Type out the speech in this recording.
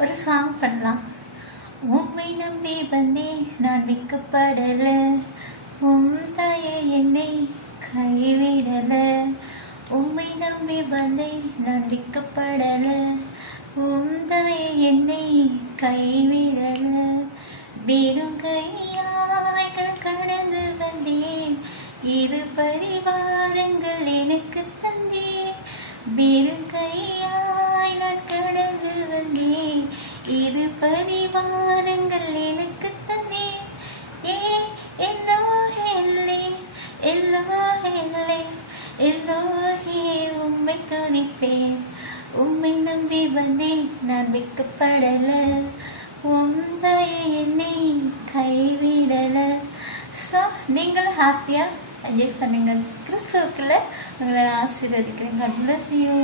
ஒரு சாங் பண்ணலாம். உம்மை நம்பி வந்தேன் நான் விற்கப்படல, உம் தாயே என்னை கைவிடல. உம்மை நம்பி வந்தேன் நான் விற்கப்படல, உம் தாயே என்னை கைவிடல. வெறும் கையாய்கள் கடந்து வந்தேன், இரு பரிவாரங்கள் எனக்கு தந்தேன். வெறும் கையாய் நான் கடந்து வந்தேன், இரு பரிவாரங்கள் எனக்கு தந்தேன். எல்லோரே உம்மை துதிப்பேன். உம்மை நம்பி வந்தேன் நான் விற்கப்படல, உம் தயை என்னை கைவிடல. ஸோ நீங்களும் ஹாப்பியாக என்ஜாய் பண்ணுங்க. கிறிஸ்துவுக்குள்ள உங்களை ஆசீர்வதிக்கிறேன். God bless you.